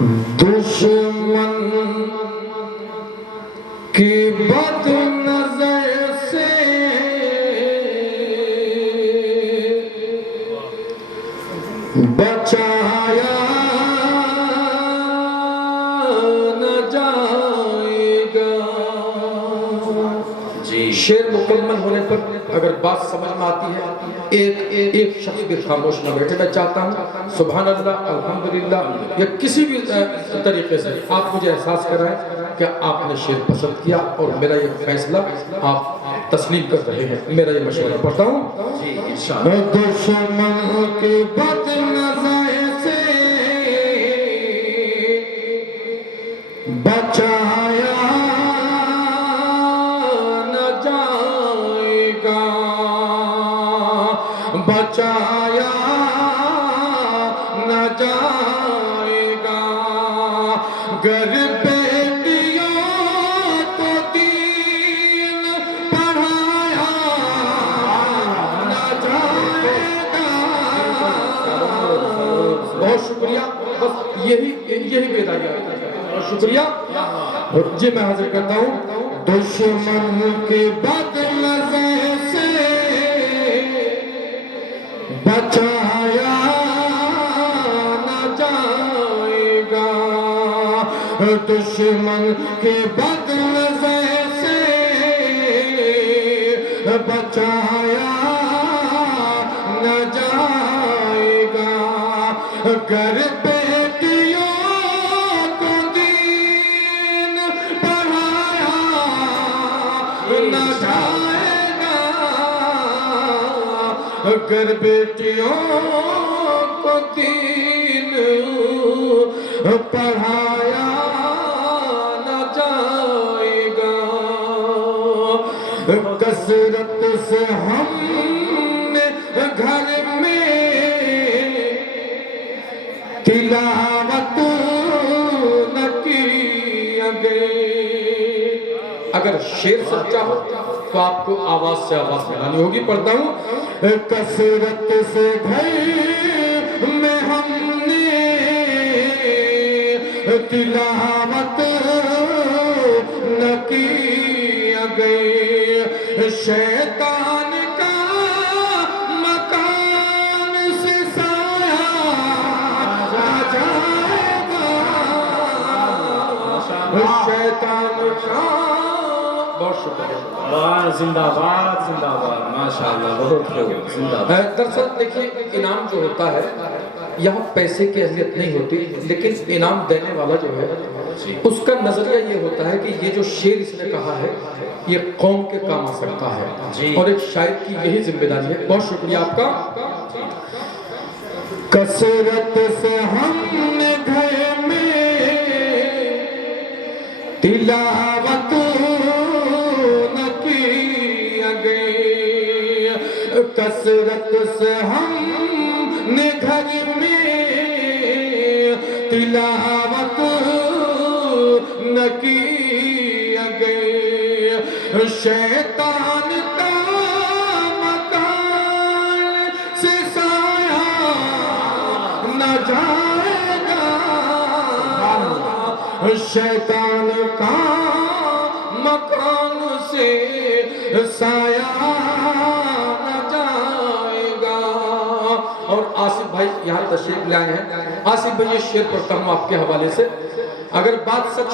دشمن کی بد نظر سے بچایا نہ جائے گا۔ شعر مکمل ہونے پر اگر بات سمجھ میں آتی ہے ایک شخص بھی خاموش نہ بیٹھے۔ میں چاہتا ہوں سبحان اللہ الحمدللہ یا کسی بھی طریقے سے آپ مجھے احساس کرائیں کہ آپ نے شعر پسند کیا اور میرا یہ فیصلہ آپ تسلیم کر رہے ہیں۔ میرا یہ مشورہ پڑھتا ہوں۔ دشمن کی بد نظر سے بچایا بچایا نہ جائے گا۔ گر بیٹیوں کو دین پڑھایا نہ جائے گا۔ بہت شکریہ، بس یہی بیداری ہے۔ بہت شکریہ جی، میں حاضر کرتا ہوں۔ دشمن کی بد نظر سے بچایا نہ جائے گا۔ دشمن کی بد نظر سے بچایا نہ جائے گا۔ گر بیٹیوں کو دین پڑھایا نہ جائے گا۔ گر بیٹیوں کو دین پڑھایا نہ جائے گا۔ کثرت سے ہم نے گھر میں تلاوت نہ کی گئی۔ اگر شعر سچا ہو تو آپ کو آواز سے آواز ملانی ہوگی۔ پڑھتا ہوں۔ کثرت سے گھر میں ہم نے تلاوت نہ کی گئی۔ شیطان کا مکان سے سایہ نہ جائے گا۔ شیطان کا بہت شکریہ۔ زندہ باد زندہ باد، ماشاءاللہ بہت خوب، زندہ باد۔ دراصل دیکھیے انعام جو ہوتا ہے یہاں پیسے کی اہمیت نہیں ہوتی، لیکن انعام دینے والا جو ہے اس کا نظریہ یہ ہوتا ہے کہ یہ جو شعر اس نے کہا ہے یہ قوم کے کام آ سکتا ہے، اور ایک شاعر کی یہی ذمہ داری ہے۔ بہت شکریہ آپ کا۔ کثرت سے ہم نے گھر میں تلاوت نہ کی گئی۔ کثرت سے ہم نے گھر میں تلاوت نہ کی گئی۔ شیطان کا مکان سے سایہ نہ جائے گا۔ شیطان کا مکان سے سایہ نہ جائے گا۔ اور آصف بھائی یہاں تشریف لائے ہیں۔ آصف بھائی یہ شعر پڑھتا ہوں آپ کے حوالے سے۔ اگر بات سچ